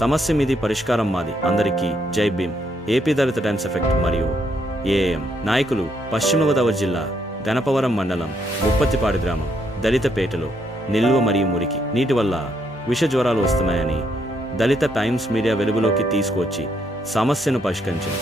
సమస్య మీది, పరిష్కారం మాది. అందరికీ జై భీమ్. ఏపీ దళిత టైమ్స్ ఎఫెక్ట్ మరియు ఏఎం నాయకులు. పశ్చిమ గోదావరి జిల్లా గణపవరం మండలం ముప్పత్తిపాడు గ్రామం దళితపేటలో నిల్వ మరియు మురికి నీటి వల్ల విష జ్వరాలు వస్తున్నాయని దళిత టైమ్స్ మీడియా వెలుగులోకి తీసుకువచ్చి సమస్యను పరిష్కరించింది.